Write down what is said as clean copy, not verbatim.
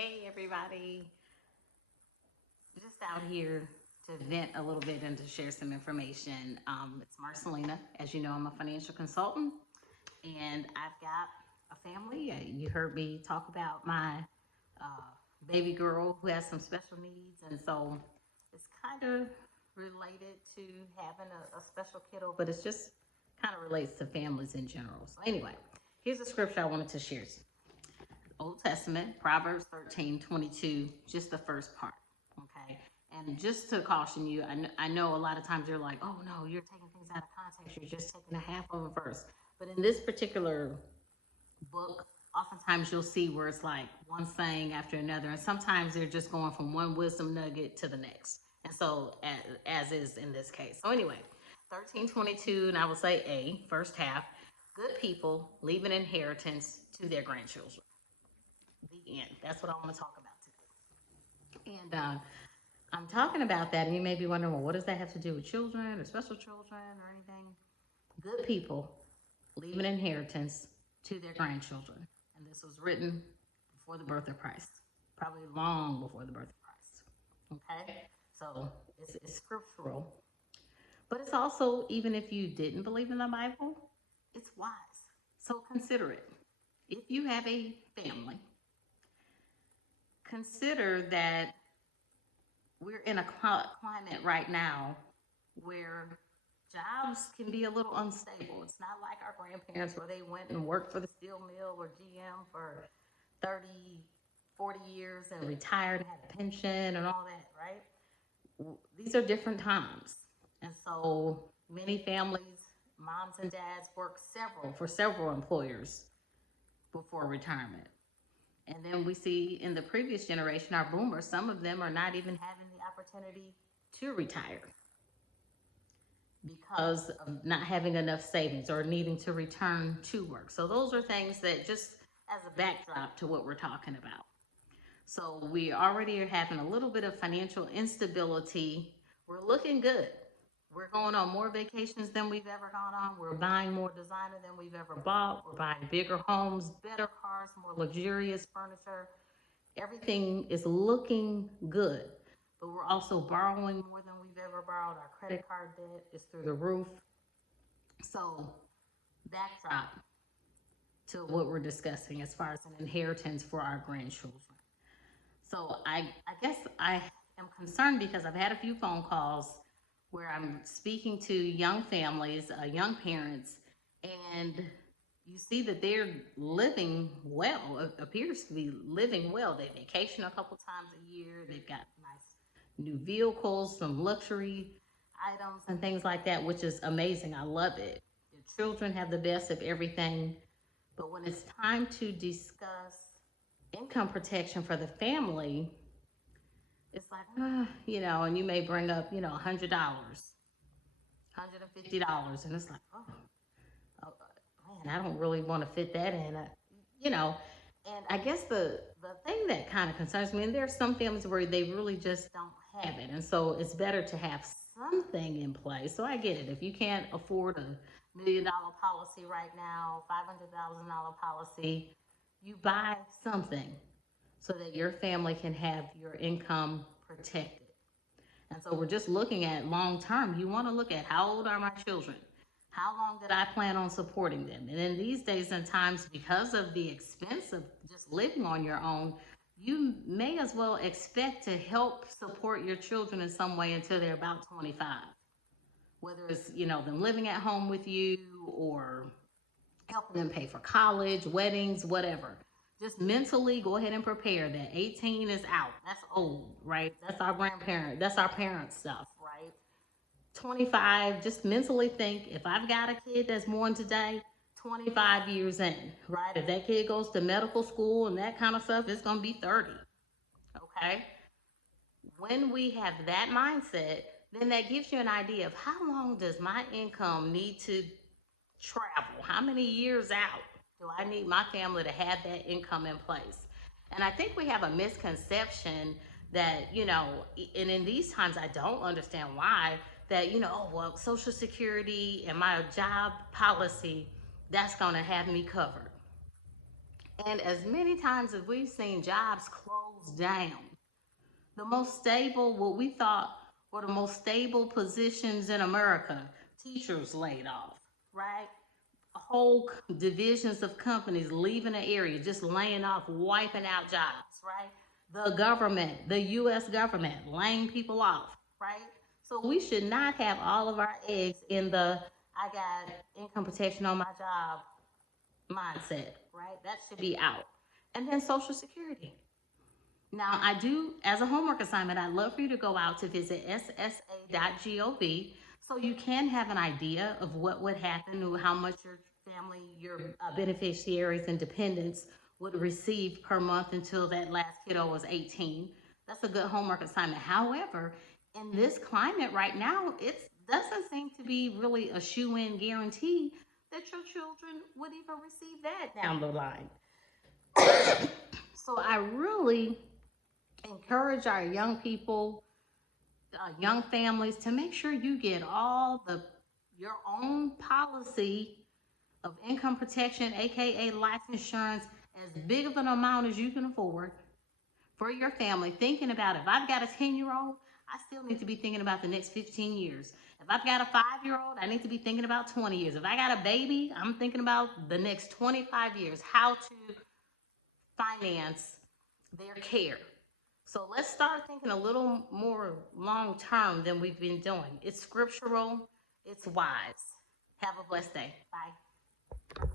Hey everybody, just out here to vent a little bit and to share some information. It's Marcelina. As you know, I'm a financial consultant and I've got a family. You heard me talk about my baby girl who has some special needs, and so it's kind of related to having a special kiddo, but it's just kind of relates to families in general. So, anyway, here's a scripture I wanted to share. Old Testament, Proverbs 13:22, just the first part. Okay. And just to caution you, I know a lot of times you're like, oh no, you're taking things out of context. You're just taking a half of a verse. But in this particular book, oftentimes you'll see where it's like one saying after another. And sometimes they're just going from one wisdom nugget to the next. And so, as is in this case. So, anyway, 13:22, and I will say A, first half, good people leave an inheritance to their grandchildren. The end. That's what I want to talk about today. And I'm talking about that, and you may be wondering, well, what does that have to do with children or special children or anything? Good people leave an inheritance to their grandchildren. And this was written before the birth of Christ, probably long before the birth of Christ. Okay? So it's scriptural. But it's also, even if you didn't believe in the Bible, it's wise. So consider it. If you have a family, consider that we're in a climate right now where jobs can be a little unstable. It's not like our grandparents where they went and worked for the steel mill or GM for 30, 40 years and retired and had a pension and all that, right? These are different times. And so many families, moms and dads, work for several employers before retirement. And then we see in the previous generation, our boomers, some of them are not even having the opportunity to retire because of not having enough savings or needing to return to work. So those are things that just as a backdrop to what we're talking about. So we already are having a little bit of financial instability. We're looking good. We're going on more vacations than we've ever gone on. We're buying more designer than we've ever bought. We're buying bigger homes, better cars, more luxurious furniture. Everything is looking good. But we're also borrowing more than we've ever borrowed. Our credit card debt is through the roof. So, backdrop to what we're discussing as far as an inheritance for our grandchildren. So, I guess I am concerned because I've had a few phone calls where I'm speaking to young families, young parents, and you see that they're living well, appears to be living well. They vacation a couple times a year, they've got nice new vehicles, some luxury items, and things like that, which is amazing. I love it. Your children have the best of everything. But when it's time to discuss income protection for the family, it's like, and you may bring up, $100, $150, and it's like, oh, man, I don't really want to fit that in, you know. And I guess the thing that kind of concerns me, and there are some families where they really just don't have it, and so it's better to have something in place. So I get it. If you can't afford a $1 million policy right now, $500,000 policy, you buy something so that your family can have your income protected. And so we're just looking at long term. You want to look at how old are my children? How long did I plan on supporting them? And in these days and times, because of the expense of just living on your own, you may as well expect to help support your children in some way until they're about 25. Whether it's, them living at home with you or helping them pay for college, weddings, whatever. Just mentally go ahead and prepare that 18 is out. That's old, right? That's our parents' stuff, right? 25, just mentally think if I've got a kid that's born today, 25 years in, right? If that kid goes to medical school and that kind of stuff, it's going to be 30, okay? When we have that mindset, then that gives you an idea of how long does my income need to travel? How many years out do I need my family to have that income in place? And I think we have a misconception that, and in these times I don't understand why, that, oh, well, Social Security and my job policy, that's going to have me covered. And as many times as we've seen jobs close down, the most stable, what we thought were the most stable positions in America, teachers laid off, right? Whole divisions of companies leaving the area, just laying off, wiping out jobs, right? The government, the US government, laying people off, right? So we should not have all of our eggs in the I got income protection on my job mindset, right? That should be out. And then Social Security. Now, I do, as a homework assignment, I'd love for you to go out to visit ssa.gov so you can have an idea of what would happen or how much your family, your beneficiaries and dependents would receive per month until that last kiddo was 18. That's a good homework assignment. However, in this climate right now, it doesn't seem to be really a shoe-in guarantee that your children would even receive that down the line. So I really encourage our young people, young families to make sure you get all the your own policy of income protection, aka life insurance, as big of an amount as you can afford for your family. Thinking about if I've got a 10-year-old, I still need to be thinking about the next 15 years. If I've got a 5-year-old, I need to be thinking about 20 years. If I got a baby, I'm thinking about the next 25 years, how to finance their care. So let's start thinking a little more long term than we've been doing. It's scriptural, it's wise. Have a blessed day. Bye.